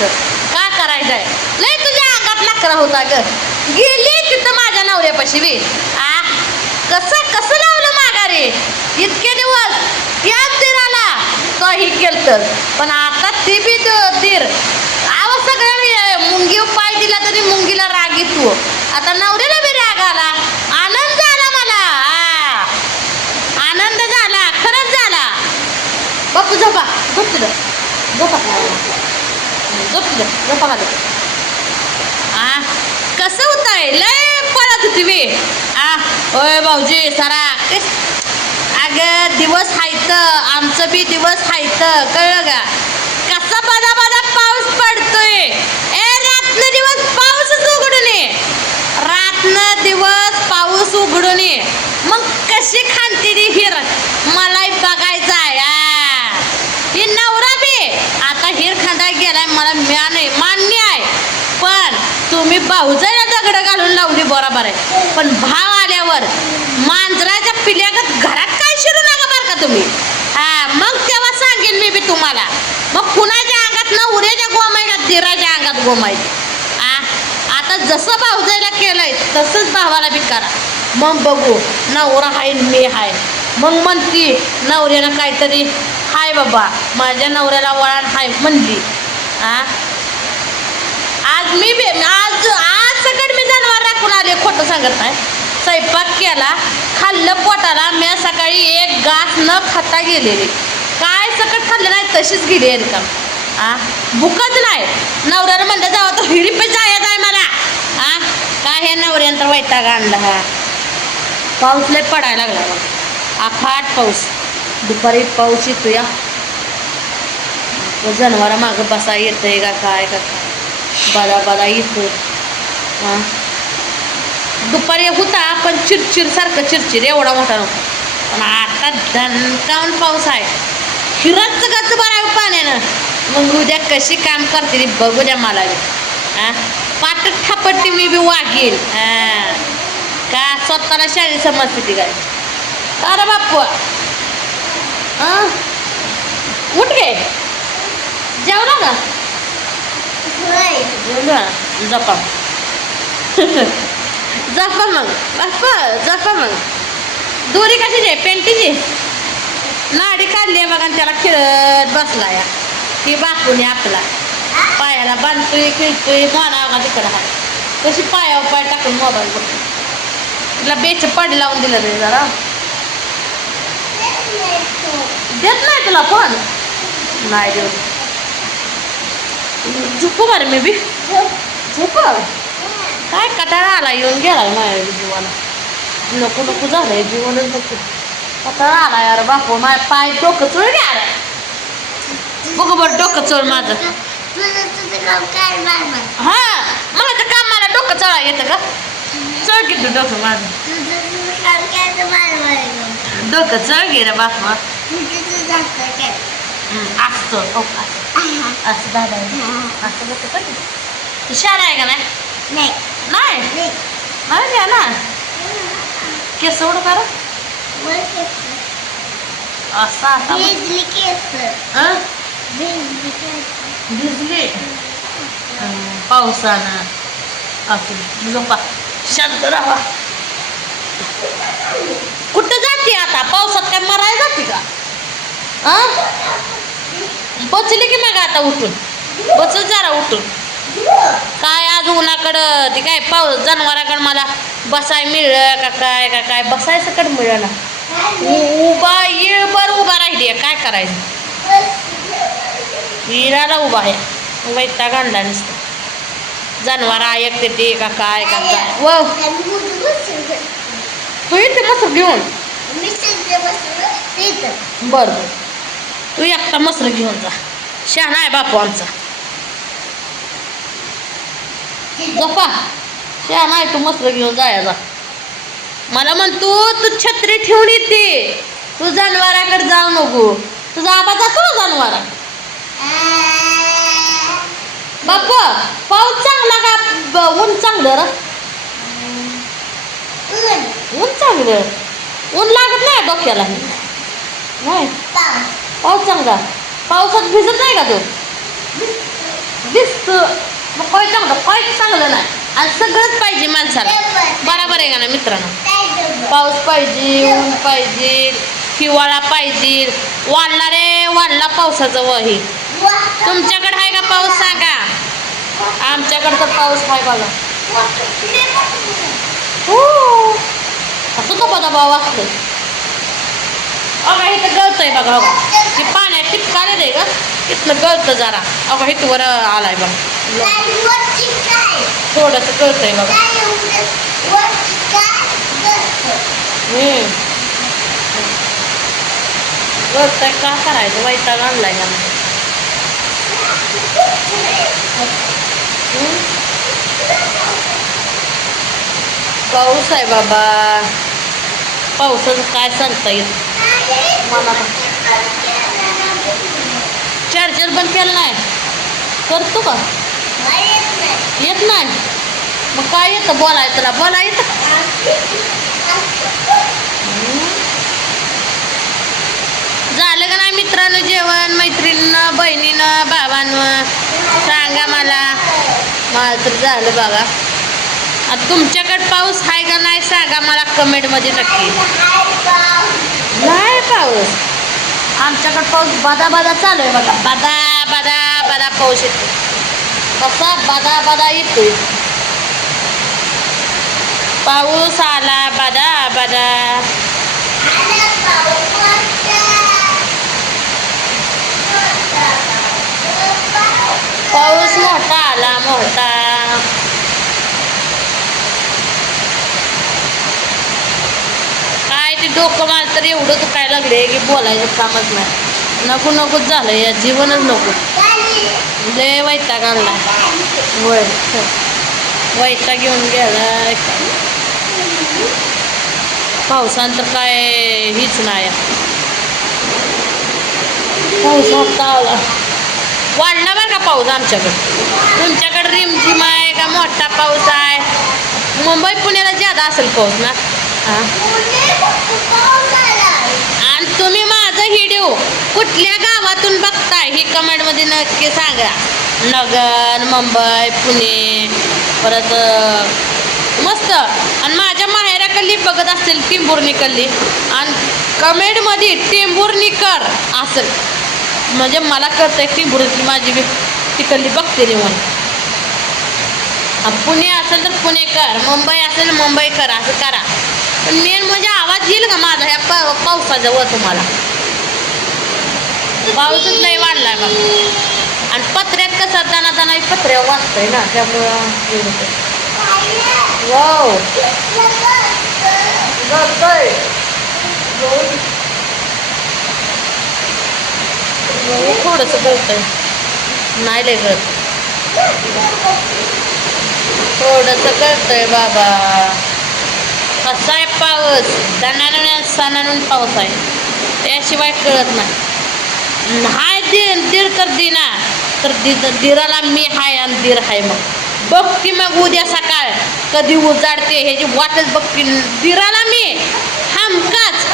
करायचं का करायचंय? लय तुझ्या अंगात नकरा होता ग. गेली तिथं माझ्या नवऱ्यापाशी बी. आ? कसं कसं लावलं माघारी? इतके दिवस या तीर तो ही केलं पण आता ती बी तीर दीर. आव सगळं मुंगी पाय दिला तरी मुंगीला राग येतो. आता नवऱ्याला बी राग आला. आनंद झाला मला. आ. आनंद झाला. खरंच झाला. बापू झोपा झोप तुझं. झोपा झोप तुझं झोपा आ? कसं होतंय? लय पळत होती मी आ? ओय भाऊजी सरा. अग दिवस हायत. आमचं बी दिवस हायत. कळलं का? कसा बदा बदा पाऊस पडतोय? ए रात्र दिवस पाऊसच उघडून ये. रात्र दिवस पाऊस उघडून ये. मग कशी खांती ती हिर मला बघायचं आहे आ. ही नवरा बी आता हिर खांदा गेलाय मला म्या नाही मान्य आहे. पण तुम्ही भाऊजाला दगडं घालून लावली बरोबर आहे. पण भाव आल्यावर मांजराच्या पिल्यागत घरात काय शिरू नका बरं का तुम्ही? हा मग तेव्हा सांगेन मी बी तुम्हाला. मग कुणाच्या अंगात ना उऱ्याच्या गोमायच्या धीराच्या अंगात गोमायचे आ आता जसं भाऊजाईला केलंय तसंच भावाला बी करा. मग बघू नवरा हाय मी हाय मग म्हणती नवऱ्यानं काहीतरी हाय बाबा माझ्या नवऱ्याला वळण हाय म्हणली. आज मी बे आज आज सकट मी जनावर राखून आले खोटं सांगत नाही. स्वयंपाक केला खाल्लं पोटाला मी सकाळी एक गास न खाता गेलेली. काय सकट खाल्लं नाही तशीच गेली एकदम. आ भूकच नाही. नवऱ्याला म्हणलं जावं तर हिरीपे जायचं आहे मला. आ काय हे नवऱ्यानं तर वैताग आणला हा? पाऊस लय पडायला लागला बघ. अफाट पाऊस. दुपारी पाऊस येतो या जनावरा मागं बसा येतंय का काय का काय? बदा बदा येतो हा? दुपारी होता पण चिरचिर सारखं चिरचिर एवढा मोठा नव्हता. पण आता धनकावून पाऊस आहे. हिरच गच बरा पाण्यानं. मग उद्या कशी काम करते ती बघू द्या मला बी. हा? पाट थापटते मी बी वागेल हा? का स्वतःला शाळेत समजते ती काय? अरे बाप्पा. हा? उठ गे. जेवला का? ना जपा. जपा मग. बाप्पा जपा मग. दोरी कशाची आहे पेंटीची? नाडी काढली आहे बघा त्याला खेळत बसला या. ही बापूने आपला. पायाला बांधतोय खेळतोय मोना का तिकडं हा कशी पायावर पाय टाकून मोबाईल बघतो तिला बेच पड लावून दिलं रे जरा. देत नाही तुला फोन नाही देऊ झोपू बरं मी बी. झोप काय कटाळा आला येऊन गेलाय माझ्या जीवाला. नको नको झालंय जीवनच नको. कटाळा आला यार बापू माझ्या पाय डोकं चोळ अरे बघ बरं डोकं चोळ माझं. हा माझं काम मला डोकं चळा येतं का? चळ की तू डोकं माझं? डोकं चळ गे रे बापा. असतो हो असं असं दादा असं बघ का तू? शाळा आहे का नाही? नाही. नाही? द्या ना केस सोड कर असा असा? भिजली पावसानं. असं झोपा. शांत राहा. कुठं जाते आता? पावसात काय मरायला जाते का? बसली की मग आता उठून? बसच जरा उठून. काय आज उन्हाकडं? ते काय पाऊस जनावराकडं मला बसाय मिळलं का काय का काय? बसाय सकट मिळलं उभा येळ बर उभा राहिली काय करायचं? हिराला उभा आहे. वैताग आणला नुसतं. जनावर ऐकते ते का काय का काय? व. तू येते मस्त घेऊन. बर बर. तू एकटा मसर घेऊन जा. शहाणा आहे बापू आमचा. गप्पा शहाणा आहे तू मसर घेऊन जाया जा मला म्हणतो तू छत्री ठेवून येते. तू जनावराकडे जाऊ नको. तुझा आबा जातो ना जनावरा बाप्पा पाऊस चांगला का? ऊन चांगलं र. ऊन चांगलं. ऊन लागत नाही डोक्याला. नाही. पाऊस चांगला. पावसात भिजत नाही का तू? दिसतं. मग काय चांगलं? काहीच चांगलं नाही. आणि सगळंच पाहिजे माणसाला. बरोबर आहे का ना मित्रांनो? पाऊस पाहिजे ऊन पाहिजे हिवाळा पाहिजे. वाढला रे वाढला पावसाचं वही. तुमच्याकडे आहे का पाऊस सांगा? आमच्याकडे तर पाऊस आहे बघा. हो असं दबा दबा वाजतंय अगं इथं गळतंय बघा बघा. ते पाण्यात टिपकाले दे ग. इथनं गळतं जरा. अगं इथं वर आलाय बघा. थोडंसं गळतंय बघा. हम्म. गळतंय का करायचं? वैताग आणलाय का पाऊस आहे बाबा. पावसाचं काय सांगता येत? मला चार्जर बंद केलं नाही. करतो का? येत नाही. मग काय येतं बोलाय तुला? बोला येतं? झालं का नाही मित्रांनो जेवण? मैत्रिणीनं बहिणीनं भावानं? सांगा मला. मला तर झालं बघा. आता तुमच्याकडे पाऊस आहे का नाही सांगा मला कमेंटमध्ये नक्की. नाही पाऊस आमच्याकडे पाऊस बदा बदा चालू आहे बघा. बदा बदा बदा पाऊस येतो कसा बदा बदा येतोय. पाऊस आला बदा बदा. पाऊस मोठा आला मोठा काय ते डोकं मला तर एवढं दुखायला लागले की बोलायचं कामच नाही. नको नकोच झालं या जीवनच नको. लय वैताग आणला वय वैताग घेऊन गेला. पावसान तर काय हीच नाही. पाऊस आता आला. वाढला बरं का पाऊस आमच्याकडे? तुमच्याकडे रिमझिम आहे का? मोठा पाऊस आहे? मुंबई पुण्याला ज्यादा असेल पाऊस ना? आणि तुम्ही माझा व्हिडिओ कुठल्या गावातून बघताय? हे कमेंटमध्ये नक्की सांगा. नगर मुंबई पुणे परत मस्त. आणि माझ्या माहेराकडली बघत असतील टिंबुर्णीकडली. आणि कमेंटमध्ये टिंबुर्णीकर असेल. म्हणजे मला कळतंय टिंबुर्णीची माझी बी तिकडली बघते रे म्हणून पुणे असेल तर पुणेकर मुंबई असेल मुंबईकर असं करा. पण मेन म्हणजे आवाज येईल का माझा? ह्या पा पावसाचा तुम्हाला. पाऊसच नाही वाढलाय बघ. आणि पत्र्यात कसं दाना दाना पत्र्यावर वाचतंय ना त्यामुळं. वाव थोडंसं गळतंय. नाही लय गळत. थोडंसं गळतंय बाबा. कसा आहे पाऊस दणानं सणानून पाऊस आहे. त्याशिवाय कळत नाही. हाय दीर दीर तर दिना. तर दि दिराला मी हाय आणि दीर हाय मग. बघती मग उद्या सकाळ कधी उजाडते ह्याची वाटच बघती दिराला मी. हमकाच.